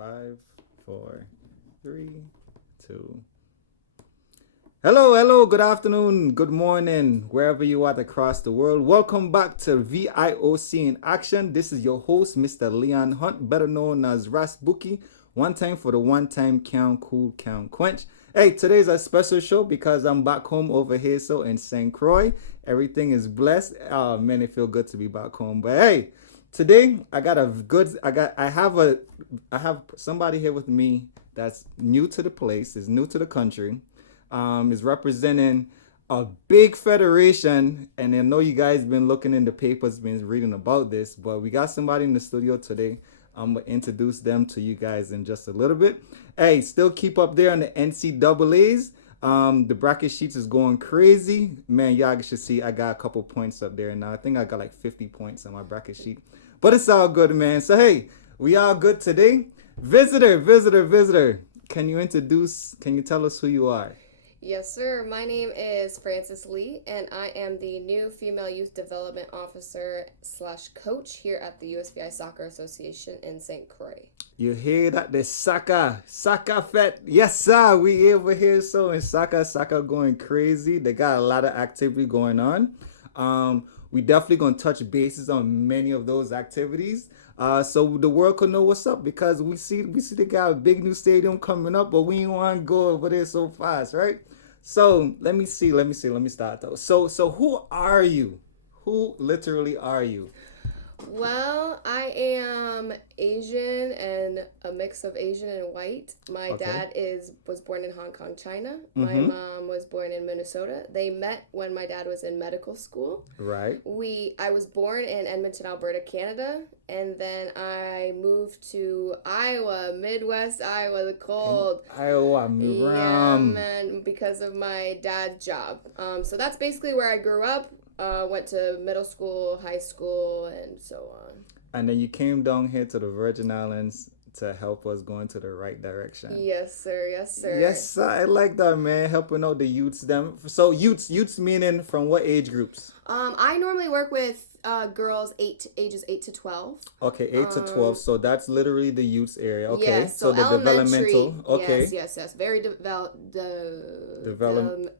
5, 4, 3, 2. Hello, good afternoon, good morning, wherever you are across the world. Welcome back to VIOC in Action. This is your host, Mr. Leon Hunt, better known as Ras Bookie. One time for the one time count cool, count quench. Hey, today's a special show because I'm back home over here, so in St. Croix. Everything is blessed. Oh man, it feels good to be back home. But hey, today I have somebody here with me that's new to the place, is new to the country, is representing a big federation, and I know you guys been looking in the papers, been reading about this, but we got somebody in the studio today. I'm gonna introduce them to you guys in just a little bit. Hey, still keep up there on the NCAAs. The bracket sheets is going crazy. Man, y'all should see I got a couple points up there now. I think I got like 50 points on my bracket sheet. But it's all good, man. So hey, we all good today. Visitor. Can you tell us who you are? Yes, sir. My name is Frances Lee, and I am the new Female Youth Development Officer / coach here at the USVI Soccer Association in St. Croix. You hear that? The soccer fet. Yes, sir. We over here so in soccer going crazy. They got a lot of activity going on. We definitely gonna touch bases on many of those activities. So the world could know what's up, because we see they got a big new stadium coming up, but we ain't want to go over there so fast, right? So let me start though. So who are you? Who literally are you? Well, I am Asian and a mix of Asian and white. My dad was born in Hong Kong, China. My mom was born in Minnesota. They met when my dad was in medical school. Right. I was born in Edmonton, Alberta, Canada, and then I moved to Iowa, Midwest Iowa, the cold. Iowa, yeah, man, because of my dad's job. So that's basically where I grew up. Went to middle school, high school, and so on. And then you came down here to the Virgin Islands to help us go into the right direction. Yes, sir. Yes, sir. I like that, man. Helping out the youths. So youths meaning from what age groups? I normally work with girls ages 8 to 12. Okay, 8 to 12. So that's literally the youths area. Okay, yes, so the developmental. Okay. Yes. Very developmental.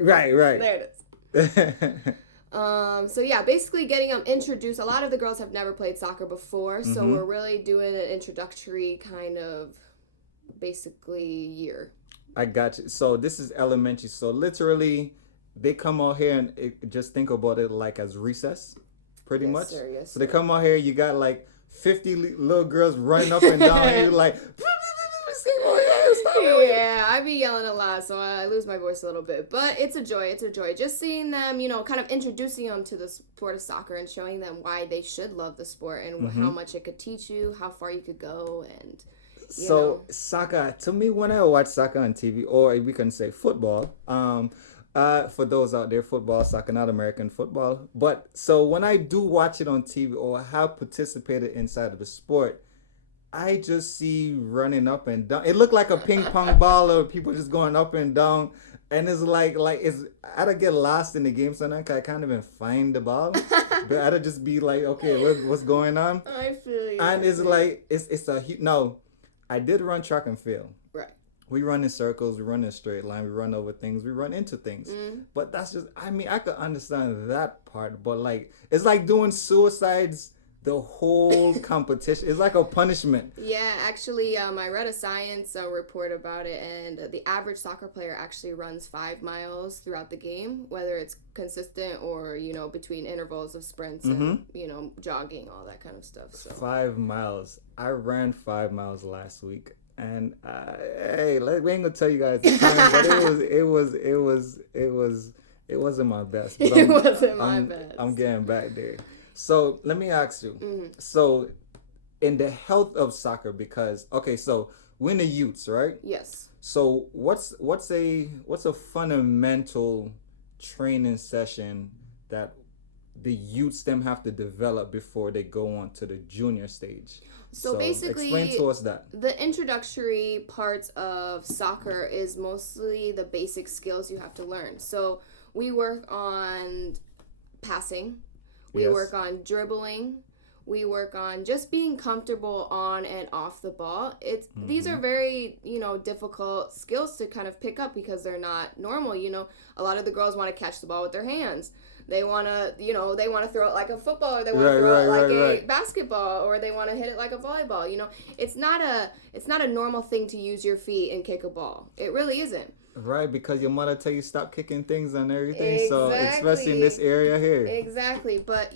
Right. There it is. So yeah, basically getting them introduced. A lot of the girls have never played soccer before, so we're really doing an introductory kind of basically year. I got you. So this is elementary. So literally they come out here and just think about it like as recess, pretty much. Sir, yes, so they come out here, you got like 50 little girls running up and down here like yeah, I be yelling a lot, so I lose my voice a little bit. But it's a joy. Just seeing them, kind of introducing them to the sport of soccer and showing them why they should love the sport and how much it could teach you, how far you could go, and soccer, to me, when I watch soccer on TV, or we can say football, for those out there, football, soccer, not American football. But so when I do watch it on TV or have participated inside of the sport, I just see running up and down. It looked like a ping pong ball of people just going up and down. And it's like I'd get lost in the game sometimes. I can't even find the ball. But I'd just be like, okay, what's going on? I feel you. And it's like, no, I did run track and field. Right. We run in circles, we run in a straight line, we run over things, we run into things. But that's just, I could understand that part. But like, it's like doing suicides the whole competition. It's like a punishment. Yeah, actually, I read a science report about it, and the average soccer player actually runs 5 miles throughout the game, whether it's consistent or, between intervals of sprints and, jogging, all that kind of stuff. So 5 miles. I ran 5 miles last week, and hey, we ain't gonna tell you guys the time, but it wasn't my best. But it wasn't my best. I'm getting back there. So let me ask you. So in the health of soccer, because so we're in the youths, right? Yes. So what's a fundamental training session that the youths them have to develop before they go on to the junior stage? So basically, explain to us that. The introductory parts of soccer is mostly the basic skills you have to learn. So we work on passing. We work on dribbling. We work on just being comfortable on and off the ball. These are Mm-hmm. very, difficult skills to kind of pick up because they're not normal. A lot of the girls want to catch the ball with their hands. They want to, they want to throw it like a football, or they want to throw it like a basketball, or they want to hit it like a volleyball. It's not a normal thing to use your feet and kick a ball. It really isn't. Right, because your mother tell you stop kicking things and everything. Exactly. So especially in this area here. Exactly. But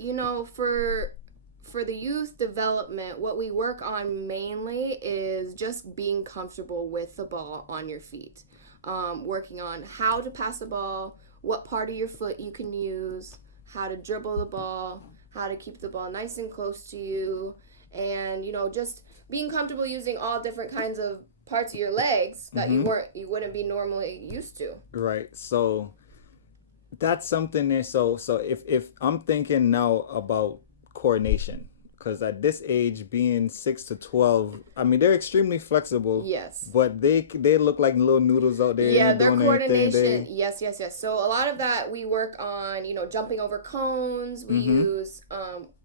for the youth development, what we work on mainly is just being comfortable with the ball on your feet. Working on how to pass the ball, what part of your foot you can use, how to dribble the ball, how to keep the ball nice and close to you, and just being comfortable using all different kinds of parts of your legs that you wouldn't be normally used to. Right. So that's something there. So if I'm thinking now about coordination, because at this age, being 6 to 12, I mean they're extremely flexible. Yes. But they look like little noodles out there. Yeah, ain't their doing coordination. anything. Yes. So a lot of that we work on, jumping over cones. We use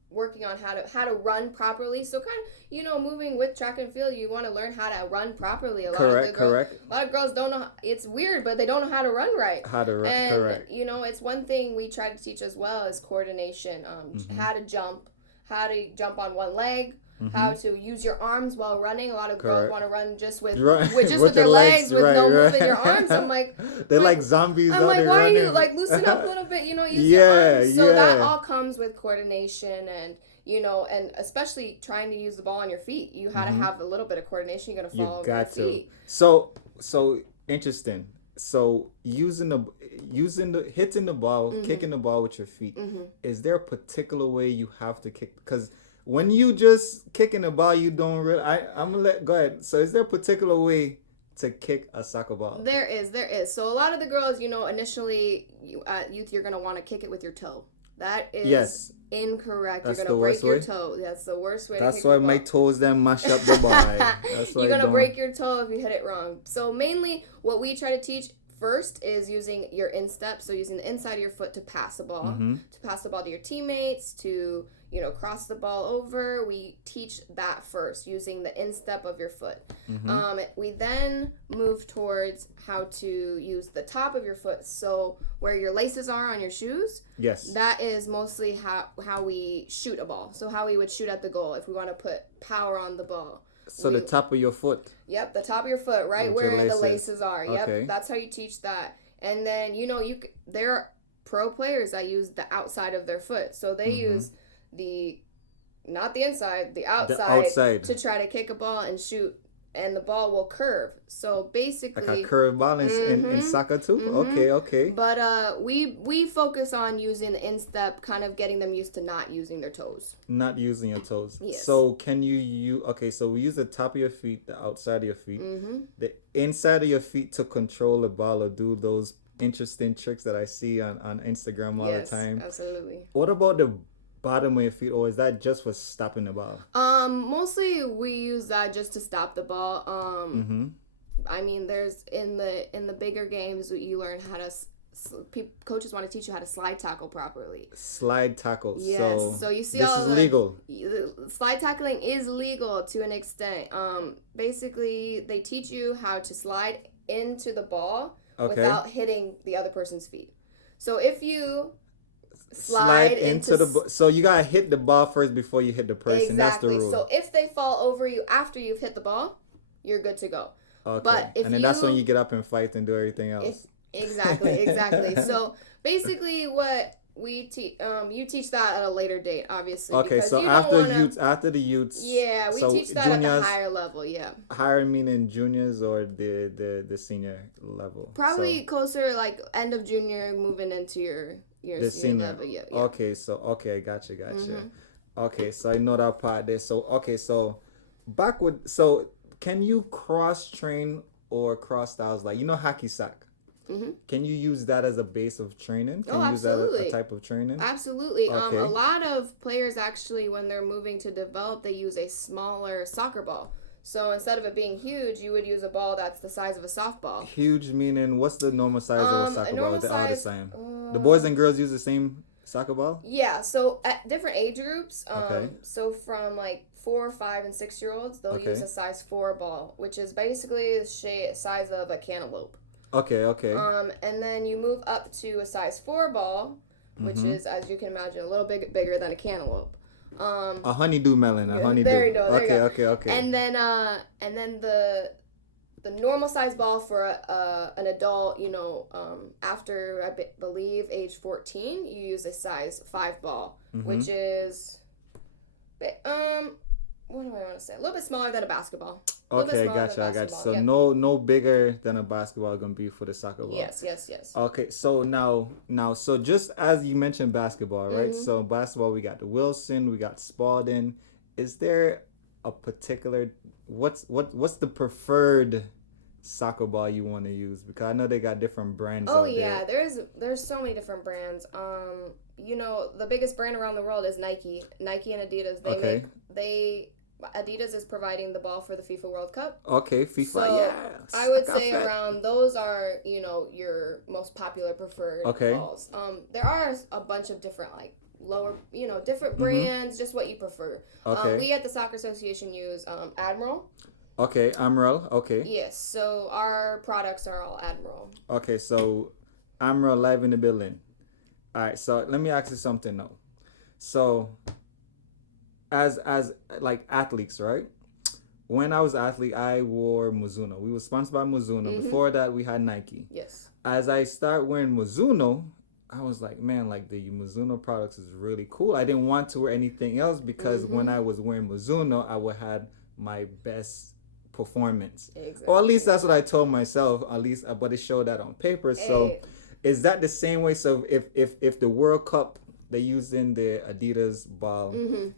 working on how to run properly. So kind of, moving with track and field, you want to learn how to run properly. Correct. A lot of girls don't know. It's weird, but they don't know how to run right. And, correct. it's one thing we try to teach as well is coordination. How to jump on one leg. How to use your arms while running. A lot of girls want to run just with their legs with no moving your arms. I'm like, they're like zombies. I'm like, why are you like loosen up a little bit? Use your arms. So that all comes with coordination and and especially trying to use the ball on your feet. You had to have a little bit of coordination. You're gonna fall over your feet. So interesting. So hitting the ball, kicking the ball with your feet. Is there a particular way you have to kick? Because when you just kicking the ball, you don't really. I'm gonna go ahead. So is there a particular way to kick a soccer ball? There is. So a lot of the girls, initially at youth, you're gonna want to kick it with your toe. That is incorrect. That's you're gonna break your toe. That's the worst way. That's to why kick my toes then mash up the ball. That's why you're gonna break your toe if you hit it wrong. So mainly, what we try to teach first is using your instep, so using the inside of your foot to pass the ball, to your teammates, to cross the ball over. We teach that first, using the instep of your foot. We then move towards how to use the top of your foot, so where your laces are on your shoes. Yes. That is mostly how we shoot a ball. So how we would shoot at the goal if we want to put power on the ball. So the top of your foot. Yep, the top of your foot, right with where the laces are. Yep, okay. That's how you teach that. And then there are pro players that use the outside of their foot, so they use not the inside, the outside to try to kick a ball and shoot, and the ball will curve. So basically, like a curved ball in soccer too. Okay. But we focus on using the instep, kind of getting them used to not using their toes. Not using your toes. Yes. So can you so we use the top of your feet, the outside of your feet, the inside of your feet to control the ball or do those interesting tricks that I see on Instagram all the time. Absolutely. What about the bottom of your feet, or is that just for stopping the ball? Mostly we use that just to stop the ball. I mean, there's in the bigger games you learn how to. Coaches want to teach you how to slide tackle properly. Slide tackle. Yes. So you see this is legal. Slide tackling is legal to an extent. Basically, they teach you how to slide into the ball without hitting the other person's feet. So if you slide into so you gotta hit the ball first before you hit the person. Exactly. That's the rule. So if they fall over you after you've hit the ball, you're good to go. Okay. But if that's when you get up and fight and do everything else. Exactly. So basically, what we teach, you teach that at a later date, obviously. Okay, so after the youths. Yeah, we teach that juniors, at the higher level. Yeah. Higher meaning juniors or the senior level. Probably closer, like end of junior, moving into your senior level. Yeah. Okay, gotcha. Okay, so I know that part there. So can you cross train or cross styles, like hacky sack? Can you use that as a base of training? Can you use that as a type of training? Absolutely. Okay. A lot of players actually, when they're moving to develop, they use a smaller soccer ball. So instead of it being huge, you would use a ball that's the size of a softball. Huge meaning, what's the normal size of a soccer ball? They're all the same. The boys and girls use the same soccer ball? Yeah, so at different age groups, Okay. so from like 4, 5, and 6 year olds, they'll use Okay. a size 4 ball, which is basically the size of a cantaloupe. Okay. Okay. And then you move up to a size 4 ball, which Mm-hmm. is, as you can imagine, a little bit bigger than a cantaloupe. A honeydew melon. A honeydew. There you go. There you Okay. go. Okay. Okay. And then the normal size ball for an adult, after I believe age 14, you use a size 5 ball, Mm-hmm. which is what do I want to say? A little bit smaller than a basketball. Okay, gotcha. I got you. So Yep. no bigger than a basketball gonna be for the soccer ball. Yes, yes, yes. Okay, so now, so just as you mentioned basketball, right? Mhm. So basketball, we got the Wilson, we got Spalding. Is there a particular what's the preferred soccer ball you want to use? Because I know they got different brands Oh out yeah, there. there's so many different brands. The biggest brand around the world is Nike. Nike and Adidas. Okay. Adidas is providing the ball for the FIFA World Cup. Okay, FIFA. So Yeah. I would Soccer say fan. around those are your most popular preferred Okay. balls. There are a bunch of different lower different Mhm. brands, just what you prefer. Okay. We at the Soccer Association use Admiral. Okay, Amrel. Okay. Yes, so our products are all Admiral. Okay, so Amrel live in the building. All right, so let me ask you something though. So as like athletes, right? When I was athlete, I wore Mizuno. We were sponsored by Mizuno. Mhm. Before that, we had Nike. Yes. As I start wearing Mizuno, I was like, man, like the Mizuno products is really cool. I didn't want to wear anything else because when I was wearing Mizuno, I would had my best performance. Exactly. Or at least that's what I told myself. At least, but it showed that on paper. So, Hey. is that the same way? So, if the World Cup they using the Adidas ball,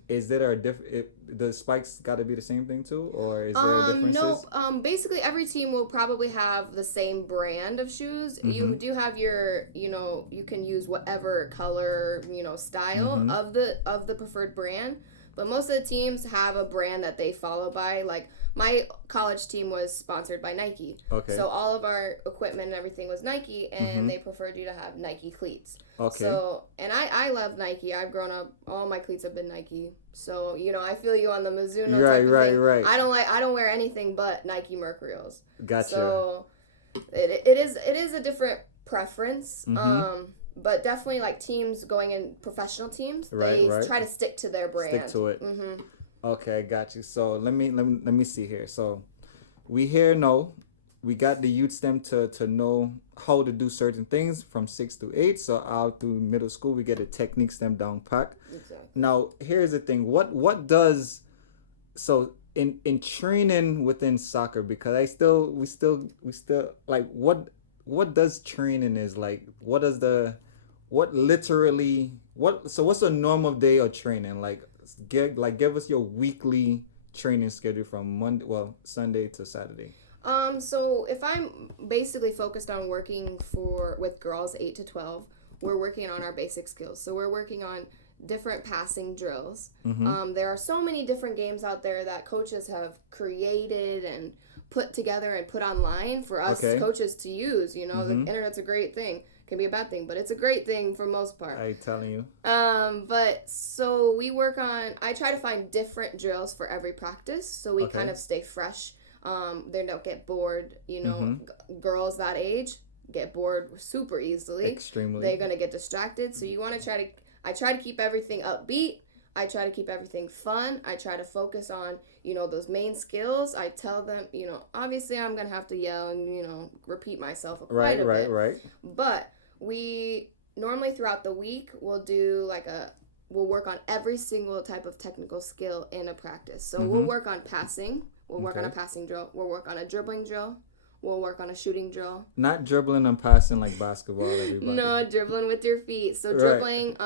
is there a different? The spikes got to be the same thing too, or is there differences? No. Basically, every team will probably have the same brand of shoes. You do have your, you can use whatever color, style of the preferred brand. But most of the teams have a brand that they follow by. Like my college team was sponsored by Nike. Okay. So all of our equipment and everything was Nike, and they preferred you to have Nike cleats. Okay. So, and I love Nike. I've grown up, all my cleats have been Nike. So, I feel you on the Mizuno type of thing. Right. I don't wear anything but Nike Mercurials. Gotcha. So, it is a different preference. But definitely like teams going in professional teams, they try to stick to their brand. Stick to it. Okay, I got you. So let me see here. So we here know we got the youth STEM to know how to do certain things from 6 to 8. So out through middle school we get a technique STEM down pack. Exactly. Now here's the thing. What does so in training within soccer, because we still like what does training is like? What's a normal day of training? Like give us your weekly training schedule from Sunday to Saturday. So if I'm basically focused on working with girls 8 to 12, we're working on our basic skills. So we're working on different passing drills. There are so many different games out there that coaches have created and put together and put online for us coaches to use. The internet's a great thing. Can be a bad thing, but it's a great thing for most part. I telling you. But so we work on. I try to find different drills for every practice, so we kind of stay fresh. They don't get bored. Girls that age get bored super easily. Extremely. They're gonna get distracted. So you want to I try to keep everything upbeat. I try to keep everything fun. I try to focus on, those main skills. I tell them, obviously I'm going to have to yell and, repeat myself quite a bit. Right. But we normally throughout the week, we'll do we'll work on every single type of technical skill in a practice. So we'll work on passing. We'll work on a passing drill. We'll work on a dribbling drill. We'll work on a shooting drill. Not dribbling and passing like basketball, everybody. No, dribbling with your feet. So dribbling,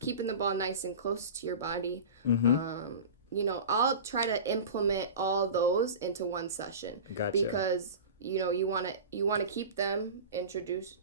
keeping the ball nice and close to your body. I'll try to implement all those into one session. Gotcha. Because you want to keep them introduced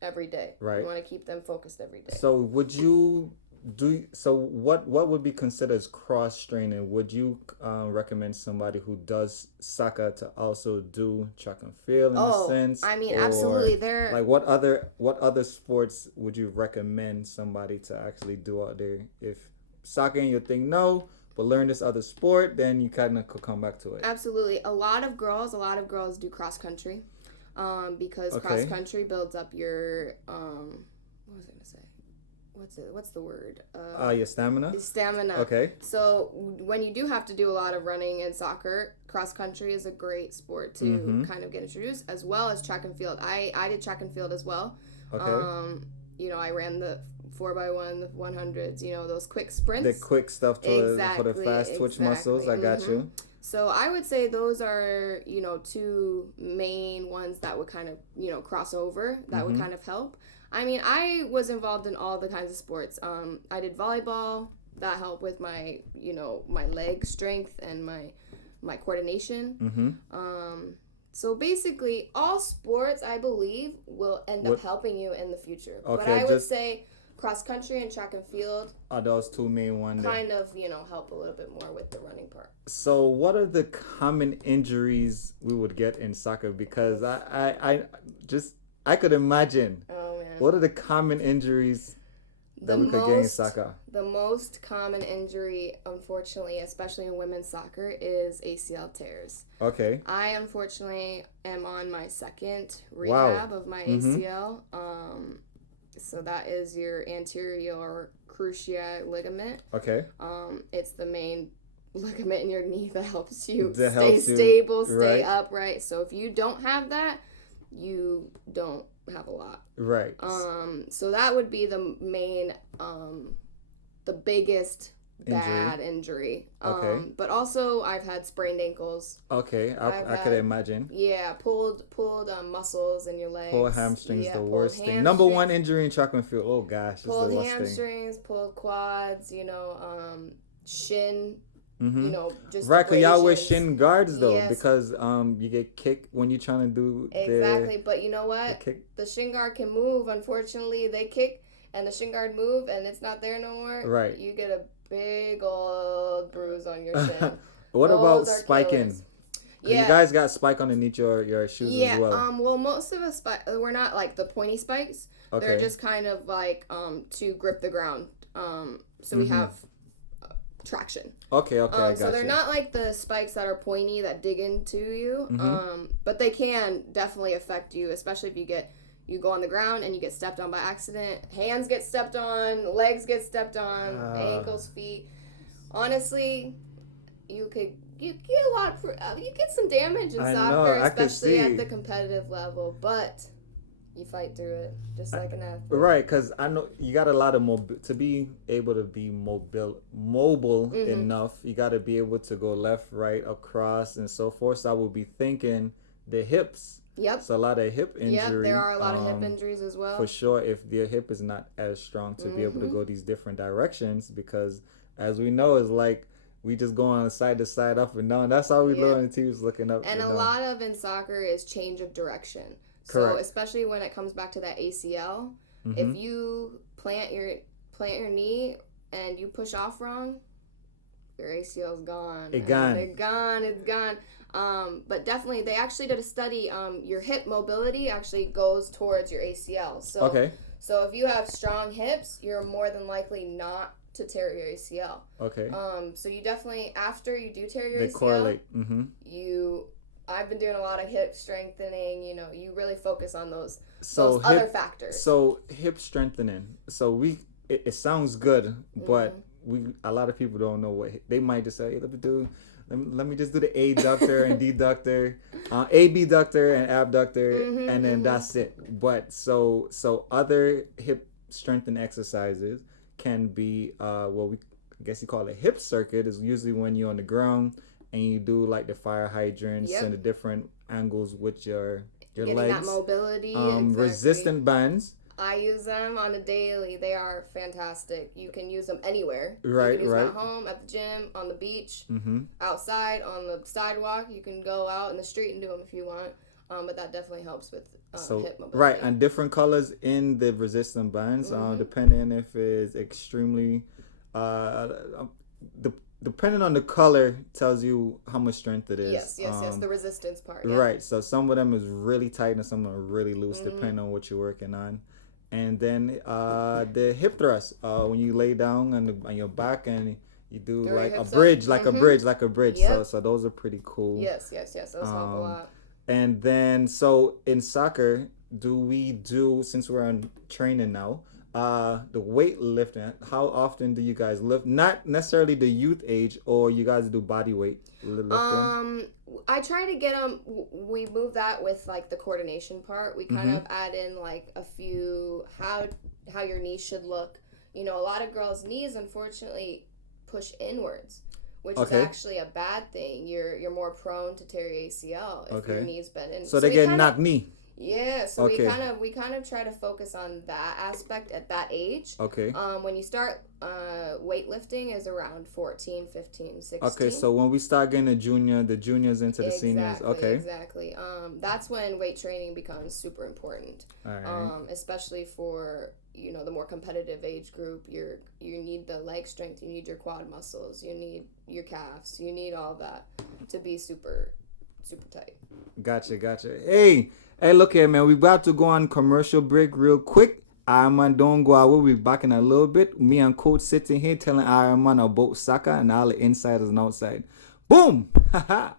every day. Right. You want to keep them focused every day. So would you what would be considered as cross training? Would you recommend somebody who does soccer to also do track and field in a sense? I mean, or, absolutely. There. like what other sports would you recommend somebody to actually do out there? If soccer ain't your thing, no, but learn this other sport, then you kind of could come back to it. Absolutely. A lot of girls do cross country, because cross country builds up your what was I gonna say? What's the word? Your stamina. Stamina. Okay. So when you do have to do a lot of running in soccer, cross country is a great sport to kind of get introduced, as well as track and field. I did track and field as well. Okay. I ran the 4x1, the 100s. Those quick sprints. The quick stuff for the fast twitch muscles. I got you. So I would say those are, two main ones that would kind of, cross over, that would kind of help. I mean, I was involved in all the kinds of sports. I did volleyball. That helped with my, my leg strength and my coordination. So basically, all sports, I believe, will end up helping you in the future. Okay, but I would say cross country and track and field are those two main ones. Kind of, help a little bit more with the running part. So what are the common injuries we would get in soccer? Because I could imagine. Oh, man. What are the common injuries that we could get in soccer? The most common injury, unfortunately, especially in women's soccer, is ACL tears. Okay. I, unfortunately, am on my second rehab of my ACL. So that is your anterior cruciate ligament. Okay. It's the main ligament in your knee that helps you stay stable, stay upright. So if you don't have that, you don't have a lot. Right. So that would be the main, the biggest bad injury. Okay. But also I've had sprained ankles. Okay, I could imagine. Yeah, pulled muscles in your legs. Pulled hamstrings, the worst thing. Number one injury in track and field. Oh gosh, it's the worst thing. Pulled hamstrings, pulled quads. Shin. Just right. Cause y'all wear shin guards though, yes. because you get kicked when you're trying to do exactly. But you know what? The shin guard can move. Unfortunately, they kick and the shin guard move, and it's not there no more. Right. You get a big old bruise on your shin. What about spiking? Killers. Yeah. You guys got spike underneath your shoes as well. Well, most of us we're not like the pointy spikes. Okay. They're just kind of like to grip the ground. So we have traction. Okay, I got so they're not like the spikes that are pointy that dig into you. But they can definitely affect you, especially if you go on the ground and you get stepped on by accident. Hands get stepped on, legs get stepped on, ankles, feet. Honestly, you get a lot of you get some damage in soccer, especially at the competitive level, but you fight through it just like an athlete. Right, because I know you got a lot of to be able to be mobile enough. You got to be able to go left, right, across, and so forth. So I would be thinking the hips. Yep. So a lot of hip injury. Yep, there are a lot of hip injuries as well. For sure, if the hip is not as strong to be able to go these different directions, because as we know, it's like we just go on side to side, up and down. That's how we learn. The team's looking up. And a lot of in soccer is change of direction. Correct. So especially when it comes back to that ACL, if you plant your knee and you push off wrong, your ACL is gone. It's gone. But definitely, they actually did a study. Your hip mobility actually goes towards your ACL. So So if you have strong hips, you're more than likely not to tear your ACL. Okay. So you definitely, after you do tear your ACL, correlate. I've been doing a lot of hip strengthening. You really focus on those other factors. So hip strengthening. So it sounds good, but a lot of people don't know what they might just say. Hey, let me just do the adductor and deductor, abductor and abductor, and then that's it. But so other hip strengthening exercises can be I guess you call it a hip circuit. Is usually when you're on the ground and you do like the fire hydrants and the different angles with your getting legs. That mobility. Exactly. Resistant bands. I use them on a daily. They are fantastic. You can use them anywhere. Right, you can use them at home, at the gym, on the beach, outside, on the sidewalk. You can go out in the street and do them if you want. But that definitely helps with So hip mobility. right, and different colors in the resistance bands, depending if it's extremely, uh, the depending on the color tells you how much strength it is. Yes. The resistance part. Yeah. Right. So some of them is really tight and some are really loose, depending on what you're working on. And then the hip thrust, when you lay down on your back and you do Throw your like a hips bridge, up. like a bridge, like a bridge. Yep. So those are pretty cool. Yes. Those help a lot. And then, so in soccer, since we're on training now, the weightlifting, how often do you guys lift? Not necessarily the youth age, or you guys do body weight lifting? I try to get them, we move that with like the coordination part. We kind of add in like a few, how your knees should look. You know, a lot of girls' knees, unfortunately, push inwards, which is actually a bad thing. You're more prone to tear your ACL if your knees bend in. So they get knock knee. Yeah, so we kind of try to focus on that aspect at that age. Okay. When you start weightlifting is around 14, 15, 16. Okay, so when we start getting the juniors into the seniors, okay. Exactly. That's when weight training becomes super important. All right. Especially for, you know, the more competitive age group. You need the leg strength, you need your quad muscles, you need your calves, you need all that to be super tight. Gotcha. Hey, look here, man. We about to go on commercial break real quick. Iron Man, don't go out. We'll be back in a little bit. Me and Coach sitting here telling Iron Man about soccer and all the insiders and outside. Boom! Haha.